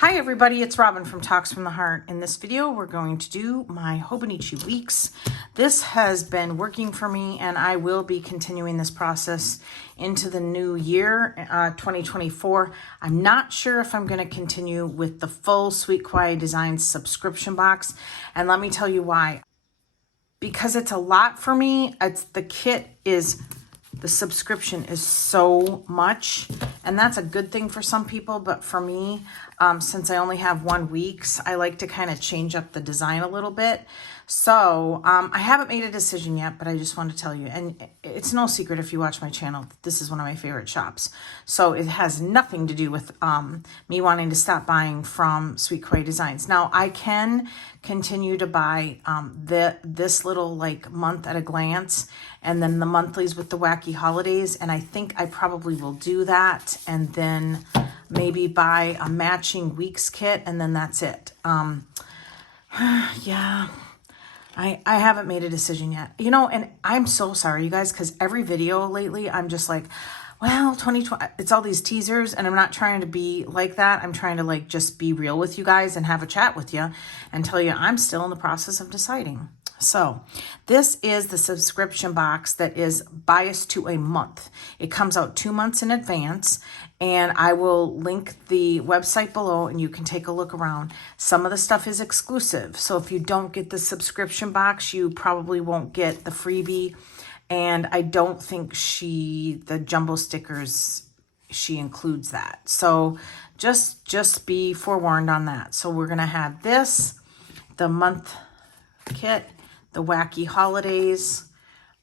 Hi everybody, it's Robin from Talks from the Heart. In this video, we're going to do my Hobonichi weeks. This has been working for me and I will be continuing this process into the new year, 2024. I'm not sure if I'm going to continue with the full Sweet Quiet Designs subscription box. And let me tell you why. Because it's a lot for me. The subscription is so much, and that's a good thing for some people, but for me, since I only have 1 week, I like to kind of change up the design a little bit. So I haven't made a decision yet, but I just want to tell you, and it's no secret if you watch my channel, this is one of my favorite shops. So it has nothing to do with me wanting to stop buying from Sweet Quiet Designs. Now I can continue to buy this little like month at a glance, and then the monthlies with the wacky holidays, and I think I probably will do that, and then maybe buy a matching weeks kit, and then that's it. Yeah, I haven't made a decision yet, you know, and I'm so sorry, you guys, because every video lately, I'm just like, well, 2020, it's all these teasers, and I'm not trying to be like that. I'm trying to like just be real with you guys and have a chat with you and tell you I'm still in the process of deciding. So this is the subscription box that is biased to a month. It comes out 2 months in advance, and I will link the website below and you can take a look around. Some of the stuff is exclusive. So if you don't get the subscription box, you probably won't get the freebie. And I don't think the jumbo stickers, she includes that. So just be forewarned on that. So we're going to have this, the month kit, the wacky holidays,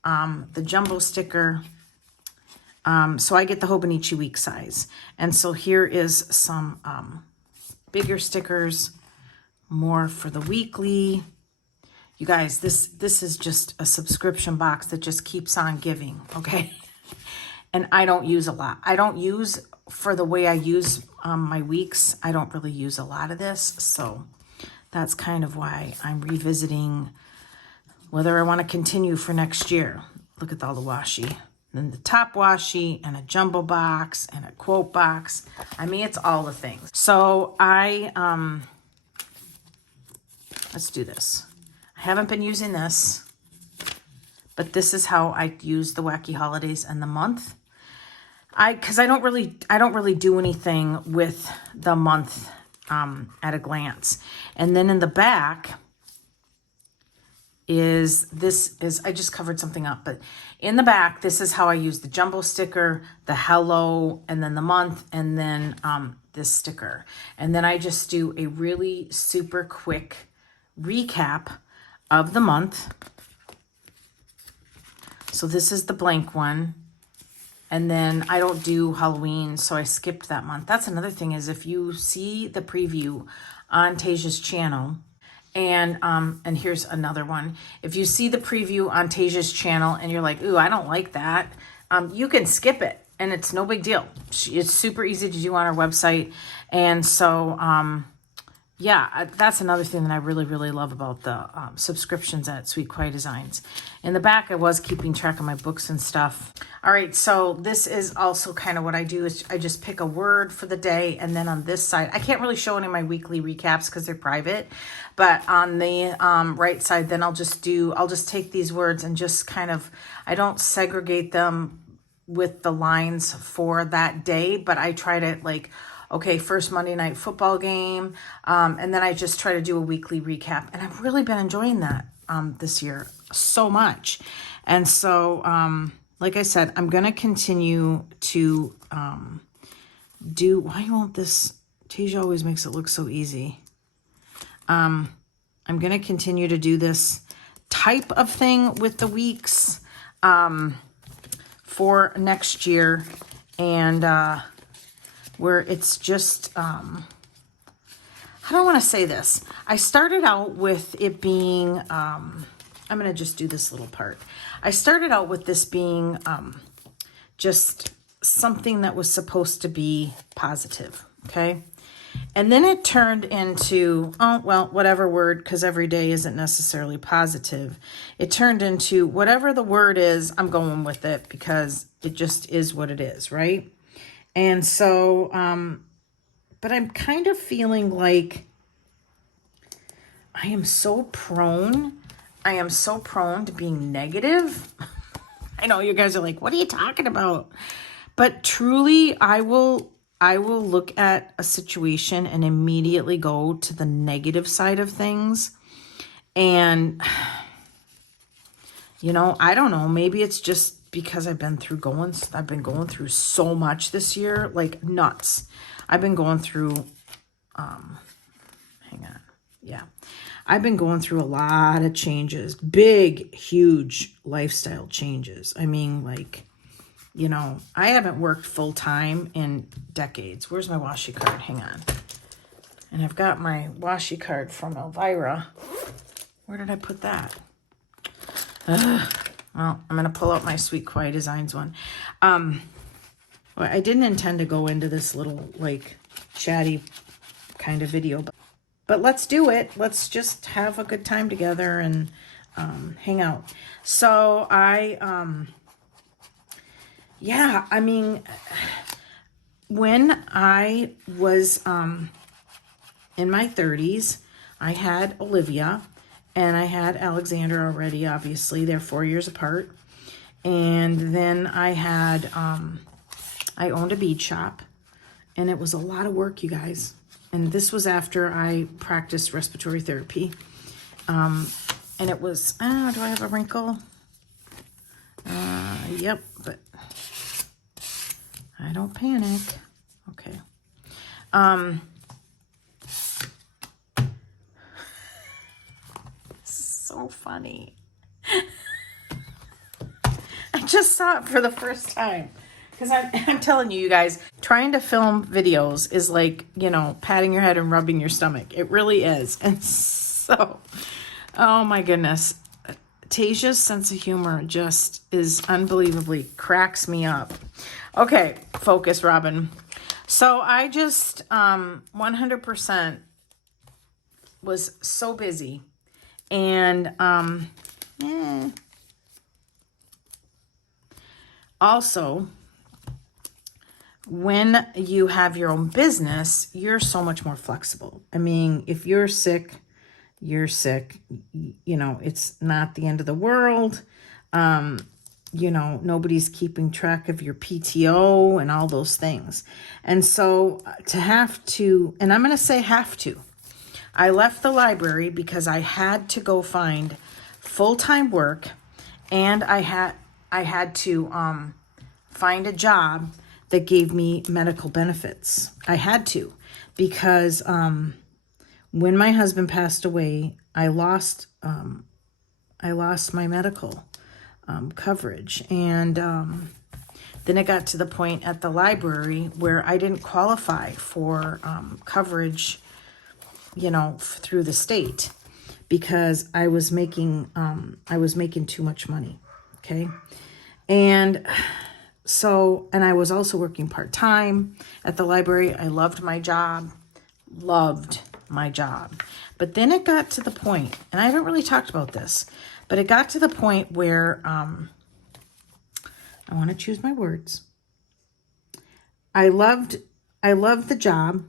the jumbo sticker. So I get the Hobonichi week size. And so here is some bigger stickers, more for the weekly. You guys, this is just a subscription box that just keeps on giving, okay? And I don't use a lot. I don't use, for the way I use my weeks, I don't really use a lot of this. So that's kind of why I'm revisiting whether I want to continue for next year. Look at all the washi. Then the top washi and a jumbo box and a quote box. I mean, it's all the things. So let's do this. I haven't been using this, but this is how I use the wacky holidays and the month. Because I don't really do anything with the month at a glance. And then in the back I just covered something up, but in the back, this is how I use the jumbo sticker, the hello, and then the month, and then this sticker. And then I just do a really super quick recap of the month. So this is the blank one. And then I don't do Halloween, so I skipped that month. That's another thing, is if you see the preview on Tasia's channel, and here's another one. If you see the preview on Tasia's channel and you're like, ooh, I don't like that, you can skip it and it's no big deal. It's super easy to do on our website. And so, yeah, that's another thing that I really, really love about the subscriptions at Sweet Quiet Designs. In the back, I was keeping track of my books and stuff. All right, so this is also kind of what I do, is I just pick a word for the day, and then on this side, I can't really show any of my weekly recaps because they're private, but on the right side, then I'll just take these words and just kind of, I don't segregate them with the lines for that day, but I try to like, okay, first Monday night football game. And then I just try to do a weekly recap. And I've really been enjoying that this year so much. And so, like I said, I'm going to continue to why won't this, Tasia always makes it look so easy. I'm going to continue to do this type of thing with the weeks for next year. And, where it's just, how do I want to say this? I started out with it being, I'm going to just do this little part. I started out with this being just something that was supposed to be positive, okay? And then it turned into, oh, well, whatever word, because every day isn't necessarily positive. It turned into whatever the word is, I'm going with it because it just is what it is, right? And so, but I'm kind of feeling like I am so prone to being negative. I know you guys are like, what are you talking about? But truly, I will look at a situation and immediately go to the negative side of things. And, you know, I don't know, maybe it's just because I've been going through so much this year, like nuts. I've been going through, hang on. Yeah. I've been going through a lot of changes, big, huge lifestyle changes. I mean, like, you know, I haven't worked full time in decades. Where's my washi card? Hang on. And I've got my washi card from Elvira. Where did I put that? Well, I'm going to pull out my Sweet Quiet Designs one. Well, I didn't intend to go into this little, like, chatty kind of video, but let's do it. Let's just have a good time together and hang out. So yeah, I mean, when I was in my 30s, I had Olivia and I had Alexander already, obviously. They're 4 years apart. And then I had, I owned a bead shop, and it was a lot of work, you guys. And this was after I practiced respiratory therapy. And it was, do I have a wrinkle? Yep, but I don't panic. Okay. So funny. I just saw it for the first time. Because I'm telling you, you guys, trying to film videos is like, you know, patting your head and rubbing your stomach. It really is. And so, oh my goodness. Tasia's sense of humor just is unbelievably cracks me up. Okay, focus, Robin. So I just 100% was so busy. And also, when you have your own business, you're so much more flexible. I mean, if you're sick, you're sick. You know, it's not the end of the world. You know, nobody's keeping track of your PTO and all those things. And so to have to, and I'm going to say have to, I left the library because I had to go find full-time work, and I had to find a job that gave me medical benefits. I had to, because when my husband passed away, I lost my medical coverage, and then it got to the point at the library where I didn't qualify for coverage, you know, through the state, because I was making too much money. Okay. And so, and I was also working part-time at the library. I loved my job. But then it got to the point, and I haven't really talked about this, but it got to the point where, I want to choose my words. I loved the job.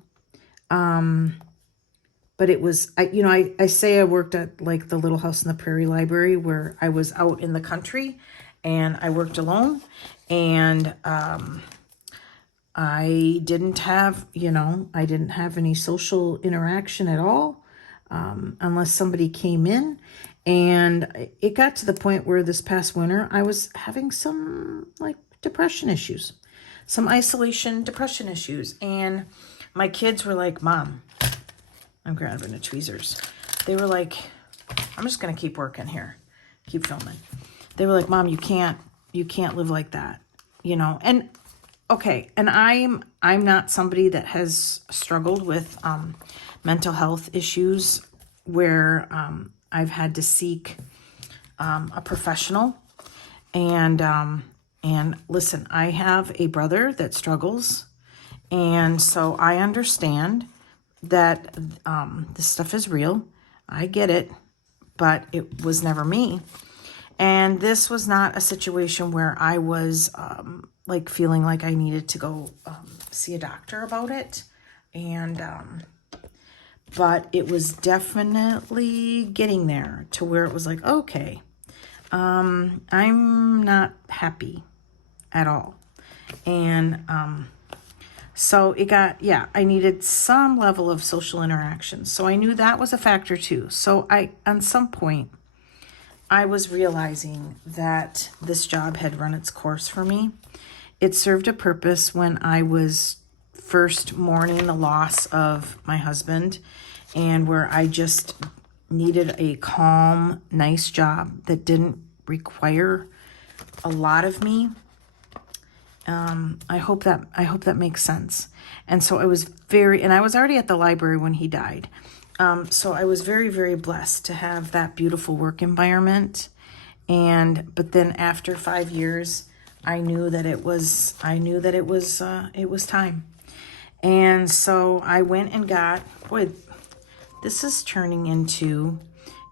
But it was, I say I worked at like the Little House on the Prairie library, where I was out in the country and I worked alone, and I didn't have any social interaction at all, unless somebody came in. And it got to the point where this past winter I was having some like depression issues, some isolation depression issues. And my kids were like, Mom, I'm grabbing the tweezers. They were like, I'm just going to keep working here. Keep filming. They were like, Mom, you can't live like that, you know? And okay. And I'm not somebody that has struggled with, mental health issues where, I've had to seek, a professional. And listen, I have a brother that struggles. And so I understand that this stuff is real. I get it, but it was never me. And this was not a situation where I was like feeling like I needed to go see a doctor about it. And, but it was definitely getting there to where it was like, okay, I'm not happy at all. And, so it got, yeah, I needed some level of social interaction. So I knew that was a factor too. So on some point, I was realizing that this job had run its course for me. It served a purpose when I was first mourning the loss of my husband, and where I just needed a calm, nice job that didn't require a lot of me. I hope that makes sense. And so I was and I was already at the library when he died. So I was very, very blessed to have that beautiful work environment. But then after 5 years, I knew that it was time. And so I went and got, boy, this is turning into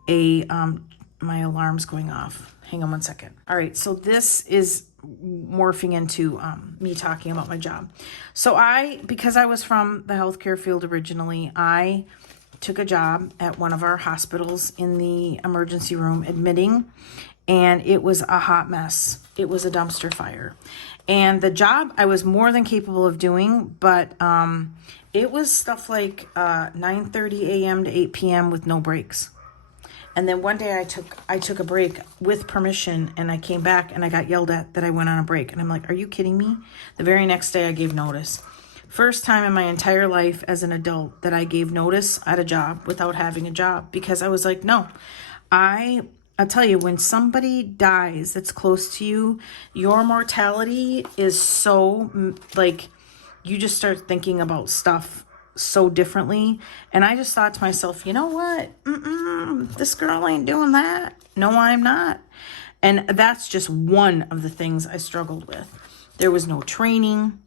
my alarm's going off. Hang on one second. All right. So this is morphing into me talking about my job. So because I was from the healthcare field originally, I took a job at one of our hospitals in the emergency room admitting, and it was a hot mess. It was a dumpster fire. And the job I was more than capable of doing, but it was stuff like 9:30 a.m. to 8 p.m. with no breaks. And then one day I took a break with permission, and I came back and I got yelled at that I went on a break. And I'm like, are you kidding me? The very next day I gave notice. First time in my entire life as an adult that I gave notice at a job without having a job, because I was like, no, I'll tell you, when somebody dies that's close to you, your mortality is so, like, you just start thinking about stuff so differently. And I just thought to myself, you know what? This girl ain't doing that. No, I'm not. And that's just one of the things I struggled with. There was no training.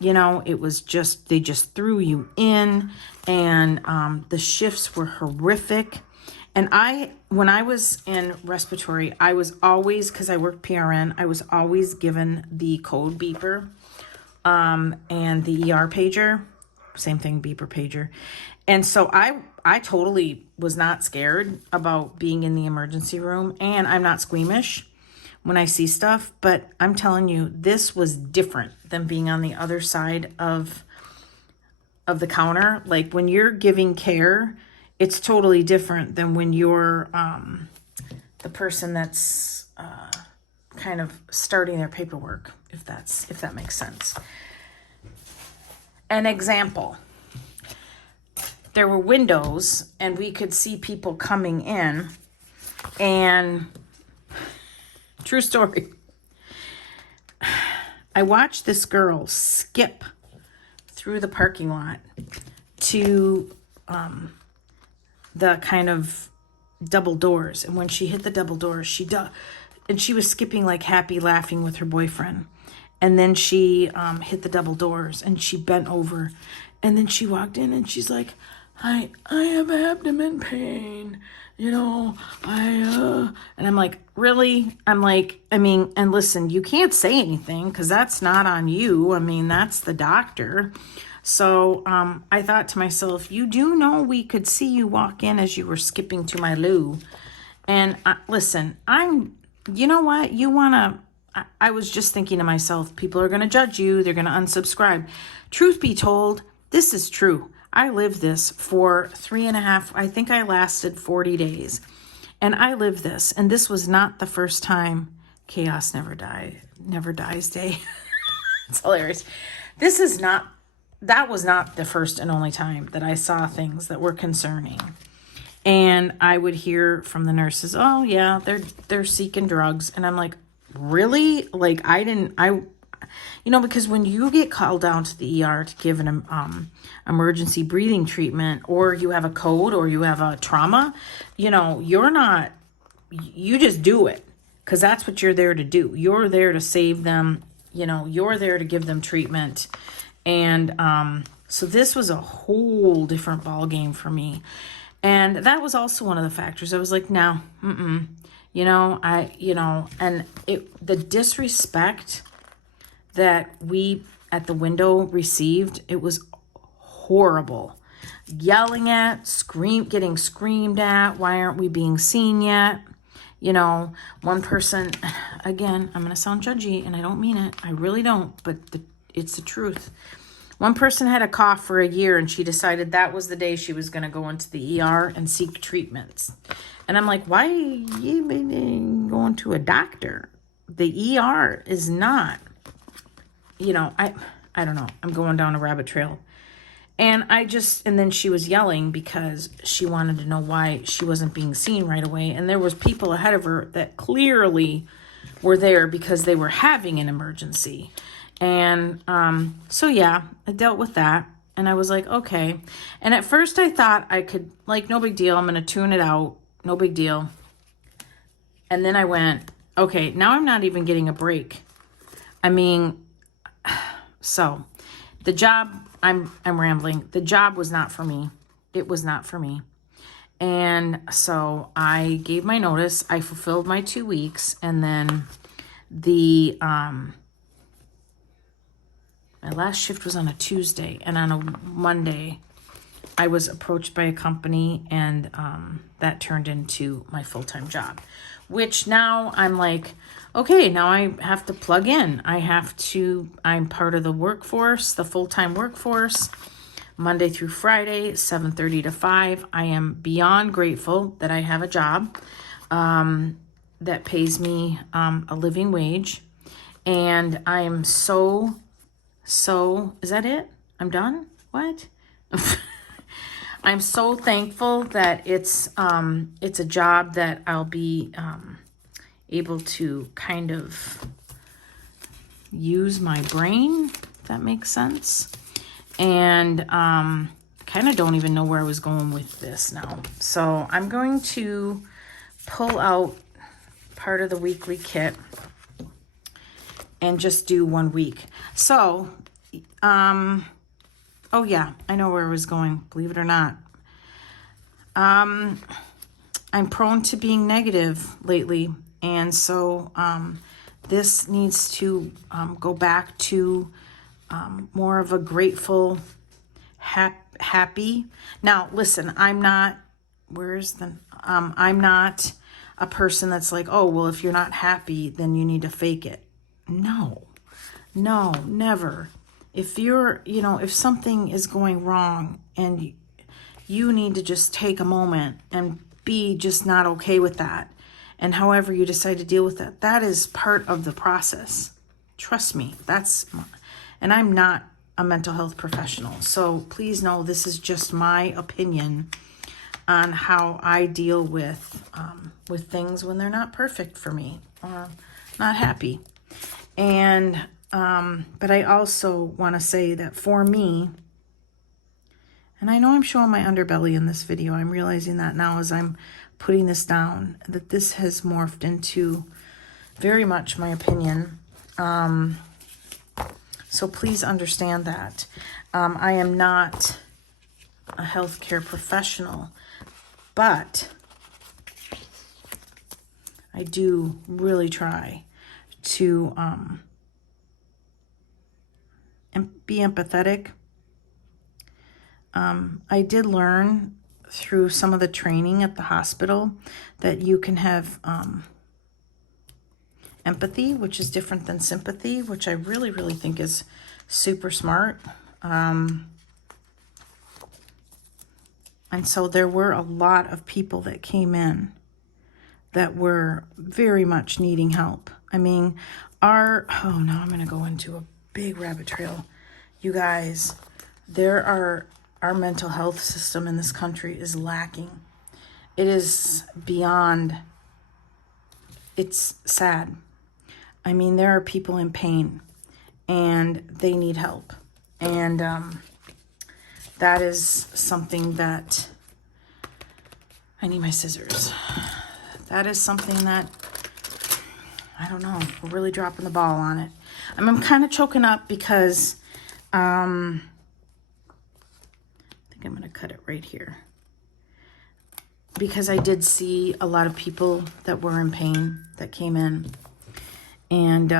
It was just, they just threw you in, and the shifts were horrific. And when I was in respiratory, I was always, because I worked PRN, I was always given the code beeper and the ER pager. Same thing, beeper, pager. And so I totally was not scared about being in the emergency room, and I'm not squeamish when I see stuff, but I'm telling you, this was different than being on the other side of the counter. Like, when you're giving care, it's totally different than when you're the person that's kind of starting their paperwork, if that makes sense. An example, there were windows and we could see people coming in, and true story, I watched this girl skip through the parking lot to the kind of double doors. And when she hit the double doors, and she was skipping like happy, laughing with her boyfriend. And then she hit the double doors and she bent over, and then she walked in and she's like, I have abdomen pain, and I'm like, really? I'm like, and listen, you can't say anything because that's not on you. That's the doctor. So I thought to myself, you do know we could see you walk in as you were skipping to my loo. And listen, you know what? I was just thinking to myself, people are going to judge you. They're going to unsubscribe. Truth be told, this is true. I lived this for 3.5, I think I lasted 40 days. And I lived this. And this was not the first time Chaos Never Dies Day. It's hilarious. That was not the first and only time that I saw things that were concerning. And I would hear from the nurses, oh yeah, they're seeking drugs. And I'm like, really? Like, because when you get called down to the ER to give an emergency breathing treatment, or you have a code, or you have a trauma, you just do it, because that's what you're there to do. You're there to save them. You're there to give them treatment. And so this was a whole different ball game for me. And that was also one of the factors. I was like, no, and the disrespect that we at the window received, it was horrible. Yelling at, getting screamed at. Why aren't we being seen yet? You know, one person, again, I'm going to sound judgy, and I don't mean it. I really don't, but it's the truth. One person had a cough for a year, and she decided that was the day she was going to go into the ER and seek treatments. And I'm like, why are you going to a doctor? The ER is not, you know, I don't know. I'm going down a rabbit trail. And then she was yelling because she wanted to know why she wasn't being seen right away. And there was people ahead of her that clearly were there because they were having an emergency. And so, yeah, I dealt with that. And I was like, okay. And at first I thought I could, like, no big deal. I'm going to tune it out. No big deal. And then I went, okay, now I'm not even getting a break. I mean, so the job, I'm rambling. The job was not for me. It was not for me. And so I gave my notice. I fulfilled my 2 weeks. And then my last shift was on a Tuesday. And on a Monday, I was approached by a company, and that turned into my full-time job, which now I'm like, okay, now I have to plug in. I'm part of the workforce, the full-time workforce, Monday through Friday, 7:30 to 5. I am beyond grateful that I have a job that pays me a living wage. And I am so, is that it? I'm done? What? I'm so thankful that it's a job that I'll be able to kind of use my brain, if that makes sense. And kind of don't even know where I was going with this now. So I'm going to pull out part of the weekly kit and just do 1 week. So, oh yeah, I know where I was going, believe it or not. I'm prone to being negative lately. And so this needs to go back to more of a grateful, happy. Now, listen, I'm not a person that's like, oh, well, if you're not happy, then you need to fake it. No, never. If if something is going wrong and you need to just take a moment and be just not okay with that, and however you decide to deal with that, that is part of the process. Trust me, and I'm not a mental health professional. So please know this is just my opinion on how I deal with things when they're not perfect for me or not happy. And but I also want to say that for me, and I know I'm showing my underbelly in this video, I'm realizing that now as I'm putting this down, that this has morphed into very much my opinion. So please understand that. I am not a healthcare professional, but I do really try to be empathetic. I did learn through some of the training at the hospital that you can have empathy, which is different than sympathy, which I really, really think is super smart. And so there were a lot of people that came in that were very much needing help. I mean, now I'm going to go into a big rabbit trail. You guys, our mental health system in this country is lacking. It is beyond, it's sad. I mean, there are people in pain and they need help. And that is something that, I need my scissors. That is something that, I don't know, we're really dropping the ball on it. I'm kind of choking up because I think I'm going to cut it right here. Because I did see a lot of people that were in pain that came in. And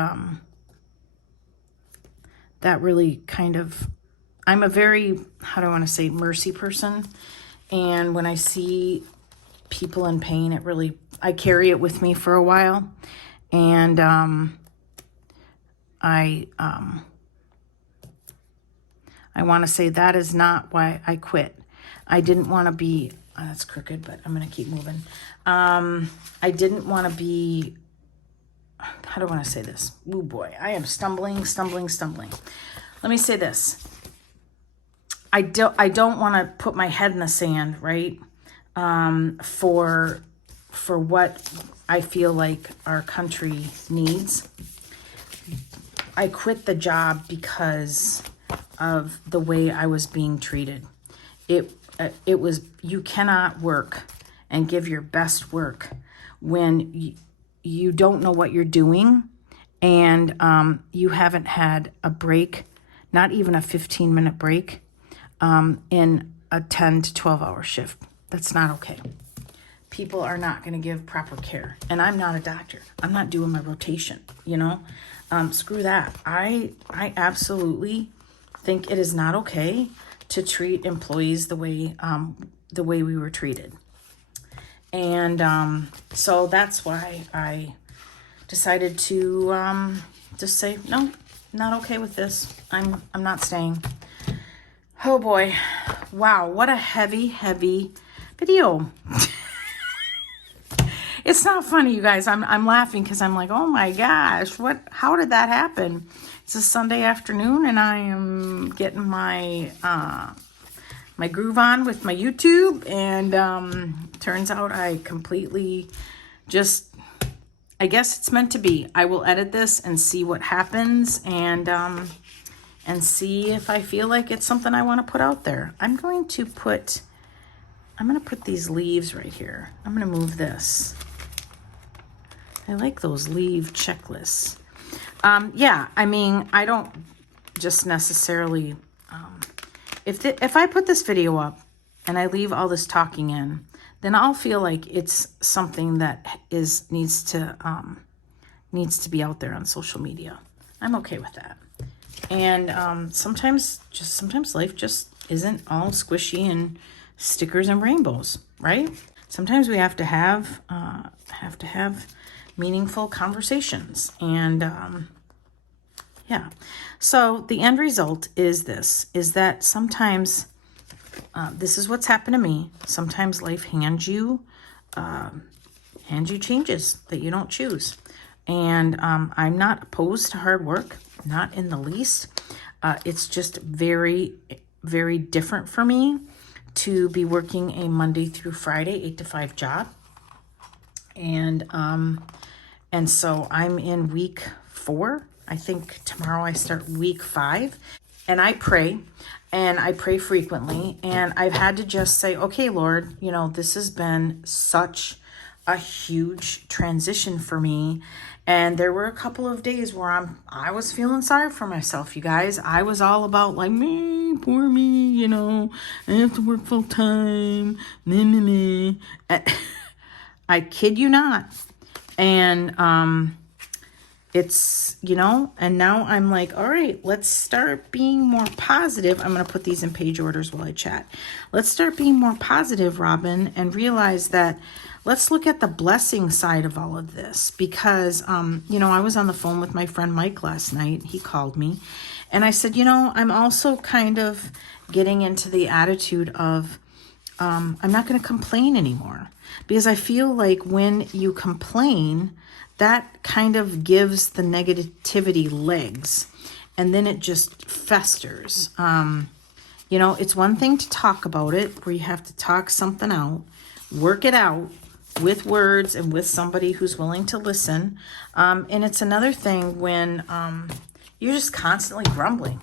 that really kind of I'm a very, how do I want to say, mercy person. And when I see people in pain, it really, I carry it with me for a while. And I want to say that is not why I quit. I didn't want to be, that's crooked, but I'm going to keep moving. I didn't want to be, how do I want to say this? Oh boy, I am stumbling. Let me say this. I don't want to put my head in the sand, right? For what I feel like our country needs. I quit the job because of the way I was being treated. It was, you cannot work and give your best work when you don't know what you're doing, and you haven't had a break, not even a 15-minute break, in a 10 to 12 hour shift. That's not okay. People are not going to give proper care. And I'm not a doctor. I'm not doing my rotation, you know? Screw that. I absolutely think it is not okay to treat employees the way we were treated. And so that's why I decided to just say, no, not okay with this. I'm not staying. Oh boy. Wow, what a heavy video. It's not funny, you guys. I'm laughing because I'm like, oh my gosh, how did that happen? It's a Sunday afternoon and I am getting my my groove on with my YouTube, and turns out I completely just, I guess it's meant to be. I will edit this and see what happens, and see if I feel like it's something I want to put out there. I'm going to put these leaves right here. I'm going to move this. I like those leave checklists. Yeah, I mean, I don't just necessarily, if I put this video up and I leave all this talking in, then I'll feel like it's something that needs to be out there on social media. I'm okay with that. And sometimes life just isn't all squishy and stickers and rainbows, right? Sometimes we have to have meaningful conversations. And yeah, so the end result is that sometimes this is what's happened to me. Sometimes life hands you changes that you don't choose. And I'm not opposed to hard work, not in the least. It's just very, very different for me to be working a Monday through Friday 8 to 5 job. And so I'm in week 4. I think tomorrow I start week 5. And I pray frequently. And I've had to just say, okay, Lord, you know, this has been such a huge transition for me. And there were a couple of days where I was feeling sorry for myself, you guys. I was all about like, me, poor me, you know, I have to work full time, me. I kid you not. And it's, you know, and now I'm like, all right, let's start being more positive. I'm going to put these in page orders while I chat. Let's start being more positive, Robin, and realize that let's look at the blessing side of all of this, because, you know, I was on the phone with my friend Mike last night. He called me and I said, you know, I'm also kind of getting into the attitude of, I'm not going to complain anymore, because I feel like when you complain, that kind of gives the negativity legs, and then it just festers. You know, it's one thing to talk about it, where you have to talk something out, work it out with words and with somebody who's willing to listen. And it's another thing when you're just constantly grumbling,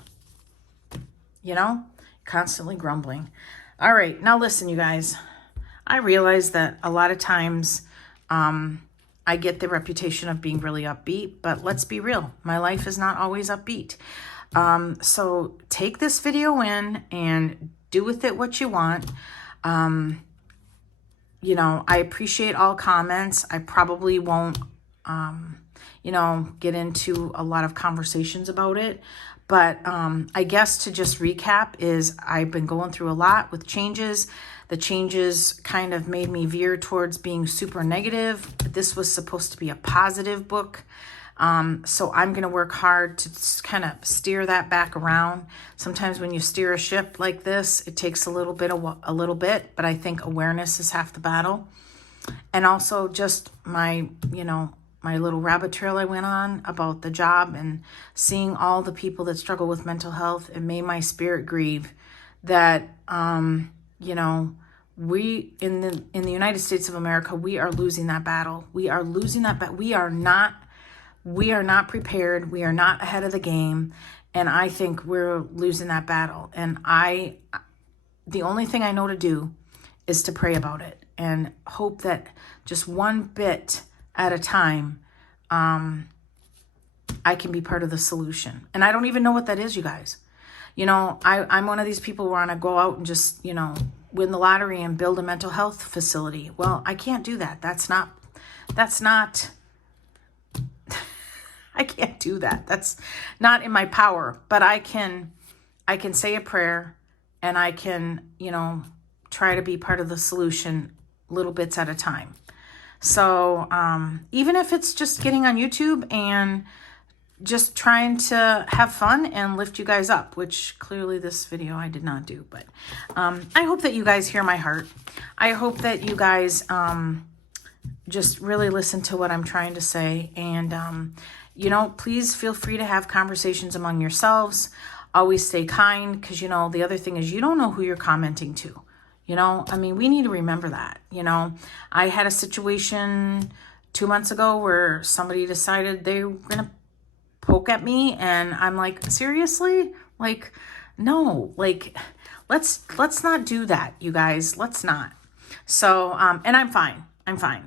you know, constantly grumbling. All right, now listen, you guys. I realize that a lot of times I get the reputation of being really upbeat, but let's be real. My life is not always upbeat. So take this video in and do with it what you want. You know, I appreciate all comments. I probably won't, you know, get into a lot of conversations about it, But I guess to just recap is I've been going through a lot with changes. The changes kind of made me veer towards being super negative. This was supposed to be a positive book. So I'm going to work hard to kind of steer that back around. Sometimes when you steer a ship like this, it takes a little bit, but I think awareness is half the battle. And also just my, my little rabbit trail I went on about the job and seeing all the people that struggle with mental health, it made my spirit grieve that, we in the United States of America, we are losing that battle. We are losing that battle. We are not prepared. We are not ahead of the game. And I think we're losing that battle. And the only thing I know to do is to pray about it and hope that just one bit at a time, I can be part of the solution. And I don't even know what that is, you guys. I'm one of these people where I want to go out and just, win the lottery and build a mental health facility. Well, I can't do that. That's not, I can't do that. That's not in my power, but I can say a prayer and I can, try to be part of the solution little bits at a time. So, even if it's just getting on YouTube and just trying to have fun and lift you guys up, which clearly this video I did not do, but I hope that you guys hear my heart. I hope that you guys just really listen to what I'm trying to say. And, please feel free to have conversations among yourselves. Always stay kind, because, the other thing is you don't know who you're commenting to. We need to remember that. I had a situation 2 months ago where somebody decided they were going to poke at me, and I'm like, seriously? Like, no, like, let's not do that, you guys. Let's not. So, and I'm fine.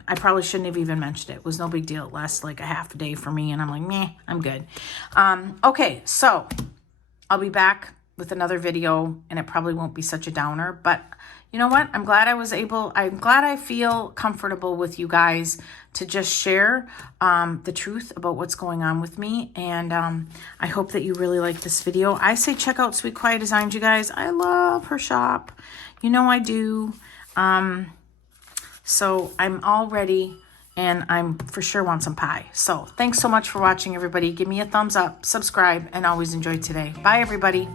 I probably shouldn't have even mentioned it. It was no big deal. It lasted like a half a day for me, and I'm like, meh, I'm good. Okay, so I'll be back with another video, and it probably won't be such a downer, but you know what? I'm glad I feel comfortable with you guys to just share the truth about what's going on with me. And I hope that you really like this video. I say check out Sweet Quiet Designs, you guys. I love her shop. I do. So I'm all ready, and I'm for sure want some pie. So thanks so much for watching, everybody. Give me a thumbs up, subscribe, and always enjoy today. Bye, everybody.